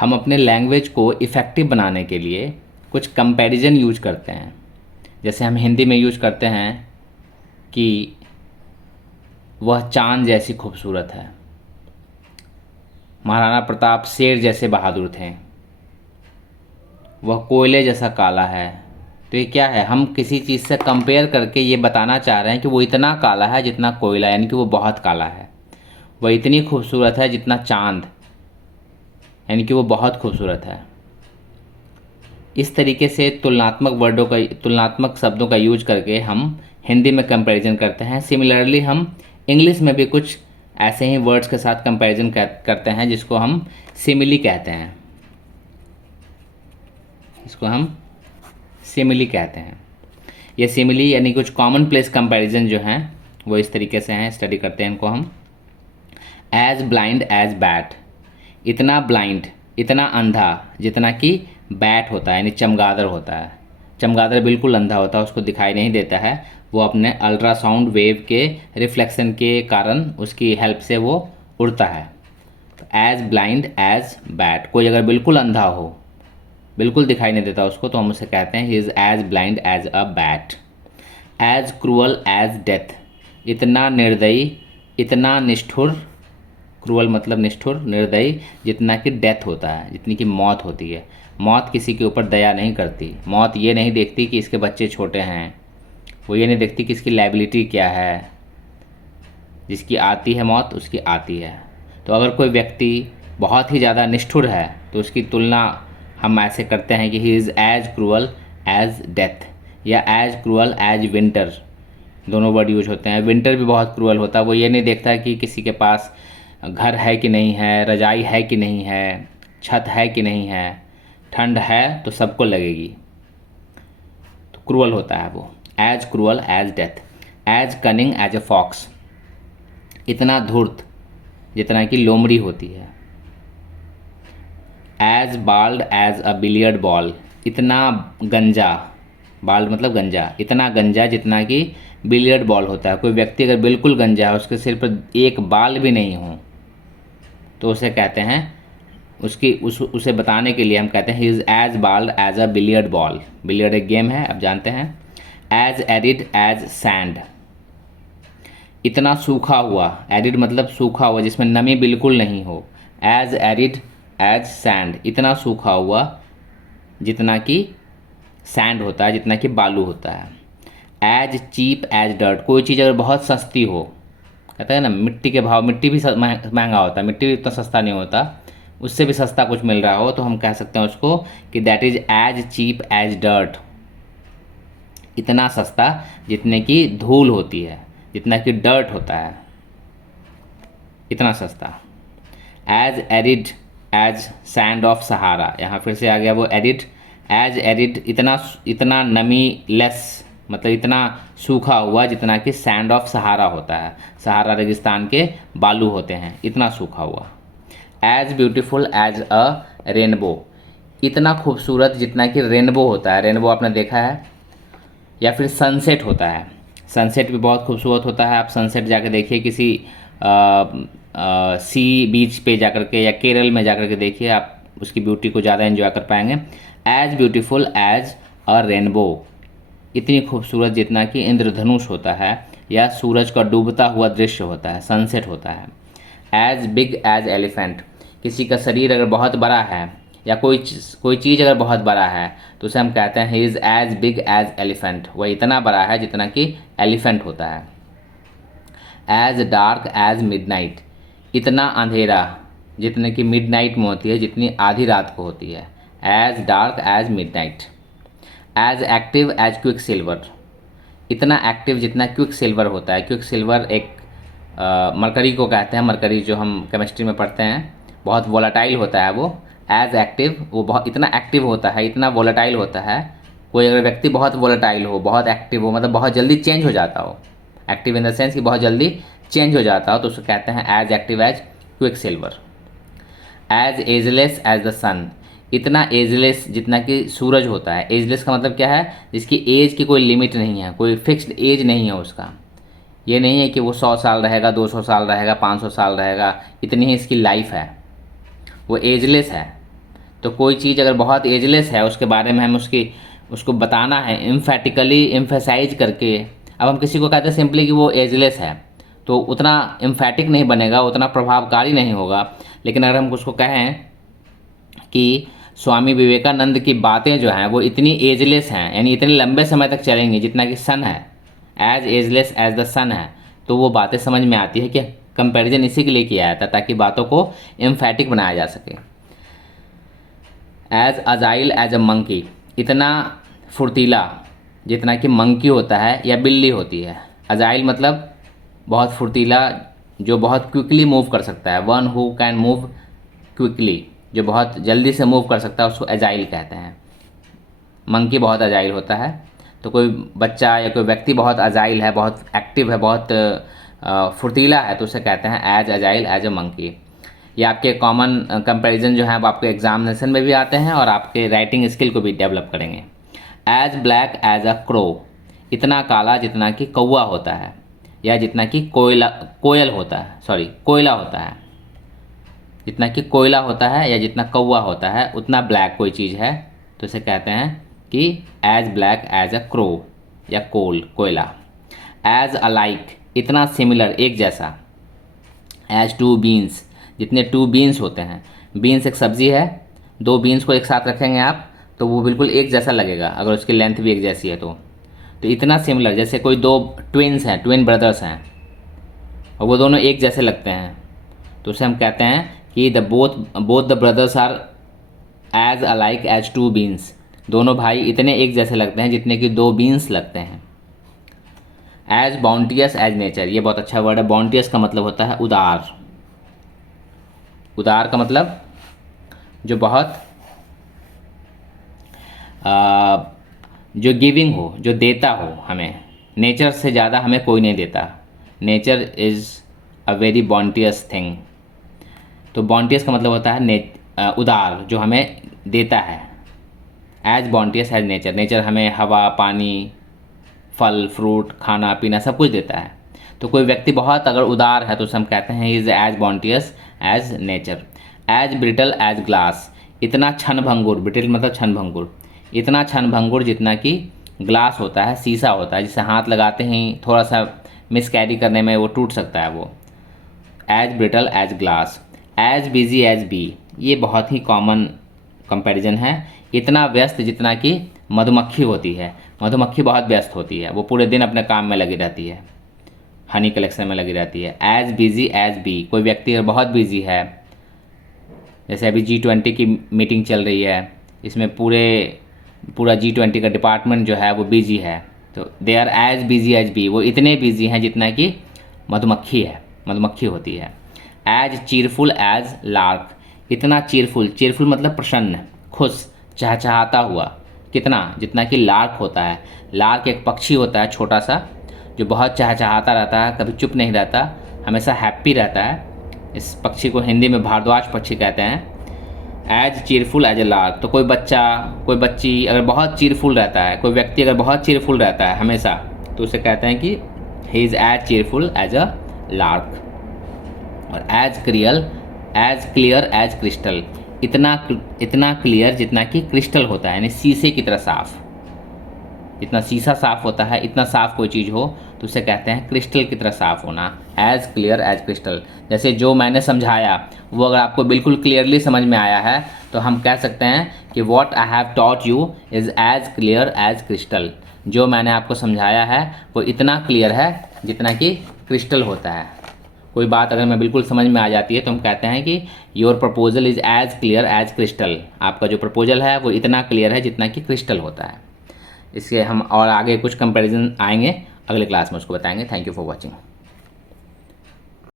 हम अपने लैंग्वेज को इफ़ेक्टिव बनाने के लिए कुछ कंपैरिजन यूज करते हैं। जैसे हम हिंदी में यूज करते हैं कि वह चाँद जैसी खूबसूरत है, महाराणा प्रताप शेर जैसे बहादुर थे, वह कोयले जैसा काला है। तो ये क्या है, हम किसी चीज़ से कंपेयर करके ये बताना चाह रहे हैं कि वो इतना काला है जितना कोयला, यानी कि वो बहुत काला है। वह इतनी खूबसूरत है जितना चाँद, यानी कि वो बहुत खूबसूरत है। इस तरीके से तुलनात्मक शब्दों का यूज करके हम हिंदी में कंपैरिजन करते हैं। सिमिलरली हम इंग्लिश में भी कुछ ऐसे ही वर्ड्स के साथ कंपैरिजन करते हैं जिसको हम सिमिली कहते हैं, इसको हम सिमिली कहते हैं। ये सिमिली यानी कुछ कॉमन प्लेस कंपैरिजन जो हैं वो इस तरीके से हैं, स्टडी करते हैं इनको हम। एज ब्लाइंड एज बैट, इतना ब्लाइंड, इतना अंधा जितना कि बैट होता है, यानी चमगादड़ होता है। चमगादड़ बिल्कुल अंधा होता है, उसको दिखाई नहीं देता है, वो अपने अल्ट्रासाउंड वेव के रिफ्लेक्शन के कारण उसकी हेल्प से वो उड़ता है। एज ब्लाइंड एज बैट, कोई अगर बिल्कुल अंधा हो, बिल्कुल दिखाई नहीं देता उसको, तो हम उसे कहते हैं he is as blind as a bat. As cruel as death, इतना निर्दयी, इतना निष्ठुर, क्रूअल मतलब निष्ठुर, निर्दयी जितना कि डेथ होता है, जितनी कि मौत होती है। मौत किसी के ऊपर दया नहीं करती। मौत ये नहीं देखती कि इसके बच्चे छोटे हैं, वो ये नहीं देखती कि इसकी लायबिलिटी क्या है। जिसकी आती है मौत, उसकी आती है। तो अगर कोई व्यक्ति बहुत ही ज़्यादा निष्ठुर है तो उसकी तुलना हम ऐसे करते हैं कि he is as cruel as death, या एज क्रूअल एज विंटर। दोनों वर्ड यूज होते हैं। विंटर भी बहुत क्रूअल होता है, वो ये नहीं देखता कि किसी के पास घर है कि नहीं है, रजाई है कि नहीं है, छत है कि नहीं है, ठंड है तो सबको लगेगी, तो क्रूअल होता है वो। As cruel as death. As cunning as a fox, इतना धूर्त जितना कि लोमड़ी होती है। As bald as a billiard ball, इतना गंजा, बाल्ड मतलब गंजा, इतना गंजा जितना कि बिलियर्ड बॉल होता है। कोई व्यक्ति अगर बिल्कुल गंजा है, उसके सिर पर एक बाल भी नहीं हो, तो उसे कहते हैं, उसे बताने के लिए हम कहते हैं he is as bald as a billiard ball. Billiard एक गेम है, आप जानते हैं। एज एरिड एज सैंड, इतना सूखा हुआ, एरिड मतलब सूखा हुआ जिसमें नमी बिल्कुल नहीं हो। एज एरिड एज सैंड, इतना सूखा हुआ जितना कि सैंड होता है, जितना कि बालू होता है। एज चीप एज डर्ट, कोई चीज़ अगर बहुत सस्ती हो, कहते हैं ना मिट्टी के भाव, मिट्टी भी महंगा होता है, मिट्टी भी इतना सस्ता नहीं होता, उससे भी सस्ता कुछ मिल रहा हो तो हम कह सकते हैं उसको कि that is as cheap as dirt, इतना सस्ता जितने की धूल होती है, जितना कि डर्ट होता है, इतना सस्ता। As arid as sand of Sahara, यहाँ फिर से आ गया वो एरिड। एज एरिड, इतना इतना नमी लेस, मतलब इतना सूखा हुआ जितना कि सैंड ऑफ सहारा होता है, सहारा रेगिस्तान के बालू होते हैं, इतना सूखा हुआ। As beautiful as a rainbow, इतना खूबसूरत जितना कि रेनबो होता है। रेनबो आपने देखा है। या फिर सनसेट होता है, सनसेट भी बहुत खूबसूरत होता है। आप सनसेट जाकर देखिए किसी सी बीच पे जाकर के, या केरल में जाकर के देखिए, आप उसकी ब्यूटी को ज़्यादा एंजॉय कर पाएंगे। As beautiful as a rainbow, इतनी खूबसूरत जितना कि इंद्रधनुष होता है या सूरज का डूबता हुआ दृश्य होता है, सनसेट होता है। एज बिग एज एलिफेंट, किसी का शरीर अगर बहुत बड़ा है या कोई चीज़ अगर बहुत बड़ा है तो उसे हम कहते हैं he is as big as elephant, वह इतना बड़ा है जितना कि एलिफेंट होता है। एज डार्क एज मिडनाइट, इतना अंधेरा जितने की मिडनाइट में होती है, जितनी आधी रात को होती है। As dark as midnight. As active as quicksilver, इतना एक्टिव जितना क्विक सिल्वर होता है। क्विक सिल्वर एक मरकरी को कहते हैं, मरकरी जो हम केमिस्ट्री में पढ़ते हैं, बहुत वोलाटाइल होता है वो। एज एक्टिव, वो बहुत इतना एक्टिव होता है, इतना वोलाटाइल होता है। कोई अगर व्यक्ति बहुत वोलाटाइल हो, बहुत एक्टिव हो, मतलब बहुत जल्दी चेंज हो जाता हो, एक्टिव इन द सेंस कि बहुत जल्दी चेंज हो जाता हो, तो उसको कहते हैं as active as quicksilver. As ageless as the sun, इतना एजलेस जितना कि सूरज होता है। एजलेस का मतलब क्या है, जिसकी एज की कोई लिमिट नहीं है, कोई फिक्स्ड एज नहीं है उसका। ये नहीं है कि वो 100 साल रहेगा, 200 साल रहेगा, 500 साल रहेगा, इतनी ही इसकी लाइफ है, वो एजलेस है। तो कोई चीज़ अगर बहुत एजलेस है उसके बारे में हम उसको बताना है एम्फेटिकली एम्फेसाइज करके। अब हम किसी को कहते हैं सिंपली कि वो एजलेस है तो उतना एम्फेटिक नहीं बनेगा, उतना प्रभावकारी नहीं होगा। लेकिन अगर हम उसको कहें कि स्वामी विवेकानंद की बातें जो हैं वो इतनी एजलेस हैं, यानी इतने लंबे समय तक चलेंगी जितना कि सन है, एज एजलेस एज द सन है, तो वो बातें समझ में आती है कि कंपैरिजन इसी के लिए किया जाता है ताकि बातों को एम्फेटिक बनाया जा सके। As agile as a monkey, इतना फुर्तीला जितना कि मंकी होता है या बिल्ली होती है। अजाइल मतलब बहुत फुर्तीला, जो बहुत क्विकली मूव कर सकता है, one who can move quickly, जो बहुत जल्दी से मूव कर सकता है उसको एजाइल कहते हैं। मंकी बहुत अजाइल होता है। तो कोई बच्चा या कोई व्यक्ति बहुत अजाइल है, बहुत एक्टिव है, बहुत फुर्तीला है, तो उसे कहते हैं as agile as a monkey. ये आपके कॉमन कंपैरिजन जो है वो आपके एग्जामिनेशन में भी आते हैं और आपके राइटिंग स्किल को भी डेवलप करेंगे। As black as a crow, इतना काला जितना कि कौवा होता है या जितना कि कोयल होता है, सॉरी कोयला होता है। जितना कि कोयला होता है या जितना कौवा होता है उतना ब्लैक कोई चीज़ है तो इसे कहते हैं कि as black as a crow या कोयला। एज अलाइक, इतना सिमिलर, एक जैसा। एज टू बीन्स, जितने टू बीन्स होते हैं, बीन्स एक सब्जी है, दो बीन्स को एक साथ रखेंगे आप तो वो बिल्कुल एक जैसा लगेगा अगर उसकी लेंथ भी एक जैसी है तो इतना सिमिलर। जैसे कोई दो ट्विन्स हैं, ट्विन ब्रदर्स हैं और वो दोनों एक जैसे लगते हैं तो उसे हम कहते हैं कि both the brothers are as alike as two beans, दोनों भाई इतने एक जैसे लगते हैं जितने कि दो बीन्स लगते हैं। एज बाउंटियस एज नेचर, ये बहुत अच्छा वर्ड है। बाउंटियस का मतलब होता है उदार। उदार का मतलब जो बहुत जो गिविंग हो, जो देता हो हमें। नेचर से ज़्यादा हमें कोई नहीं देता। Nature is a very bounteous thing. तो बाउंटियस का मतलब होता है उदार, जो हमें देता है। As bounteous as nature, nature हमें हवा, पानी, फल, फ्रूट, खाना पीना सब कुछ देता है। तो कोई व्यक्ति बहुत अगर उदार है तो उसे हम कहते हैं is as bounteous as nature. As brittle as glass, इतना क्षण भंगुर, ब्रिटल मतलब क्षण भंगुर, इतना क्षण भंगुर जितना कि ग्लास होता है, शीशा होता है, जिसे हाथ लगाते ही थोड़ा सा मिस कैरी करने में वो टूट सकता है वो। As brittle as glass. As busy as bee, ये बहुत ही कॉमन कंपैरिजन है। इतना व्यस्त जितना कि मधुमक्खी होती है। मधुमक्खी बहुत व्यस्त होती है, वो पूरे दिन अपने काम में लगी रहती है, हनी कलेक्शन में लगी रहती है। एज बिजी एज बी, कोई व्यक्ति अगर बहुत बिजी है, जैसे अभी G20 की मीटिंग चल रही है, इसमें पूरा G20 का डिपार्टमेंट जो है वो बिजी है, तो they are as busy as bee, वो इतने बिजी हैं जितना कि मधुमक्खी है, मधुमक्खी होती है। एज चीरफुल एज लार्क, इतना चीरफुल मतलब प्रसन्न, खुश, चहचहाता हुआ, कितना, जितना कि लार्क होता है। लार्क एक पक्षी होता है छोटा सा, जो बहुत चहचहाता रहता है, कभी चुप नहीं रहता, हमेशा हैप्पी रहता है। इस पक्षी को हिंदी में भारद्वाज पक्षी कहते हैं। As cheerful as a lark, तो कोई बच्चा, कोई बच्ची अगर बहुत चीरफुल रहता है, कोई व्यक्ति अगर बहुत चीरफुल रहता है हमेशा, तो उसे कहते हैं कि he is as cheerful as a lark. और एज क्लियर एज क्रिस्टल, इतना क्लियर जितना कि क्रिस्टल होता है, यानी शीशे की तरह साफ। जितना शीशा साफ होता है, इतना साफ कोई चीज़ हो तो उसे कहते हैं क्रिस्टल की तरह साफ होना। एज क्लियर एज क्रिस्टल, जैसे जो मैंने समझाया वो अगर आपको बिल्कुल क्लियरली समझ में आया है तो हम कह सकते हैं कि what I have taught you is as clear as crystal. जो मैंने आपको समझाया है वो इतना क्लियर है जितना कि क्रिस्टल होता है। कोई बात अगर मैं बिल्कुल समझ में आ जाती है तो हम कहते हैं कि your proposal is as clear as crystal, आपका जो प्रपोजल है वो इतना क्लियर है जितना कि क्रिस्टल होता है। इसके हम और आगे कुछ कंपैरिजन आएंगे, अगले क्लास में उसको बताएंगे। Thank you for watching.